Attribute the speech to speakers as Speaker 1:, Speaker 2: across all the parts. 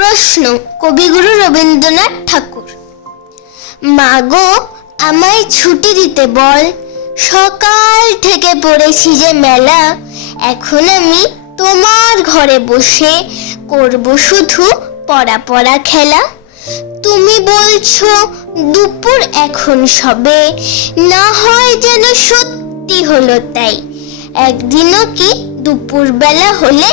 Speaker 1: প্রশ্ন কবিগুরু রবীন্দ্রনাথ ঠাকুর মা গো আমায় ছুটি দিতে বল সকাল থেকে পড়েছি যে মেলা এখন আমি তোমার ঘরে বসে করব শুধু পড়া পড়া খেলা তুমি বলছো দুপুর এখন সবে না হয় যেন সত্যি হলো তাই একদিনও কি দুপুরবেলা হলে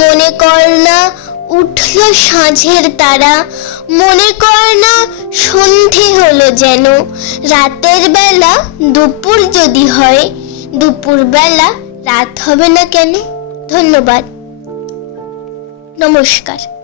Speaker 1: মনে কর না উঠল সাঁঝের তারা মনে কর না সন্ধে হলো যেন রাতের বেলা দুপুর যদি হয় দুপুর বেলা রাত হবে না কেন ধন্যবাদ নমস্কার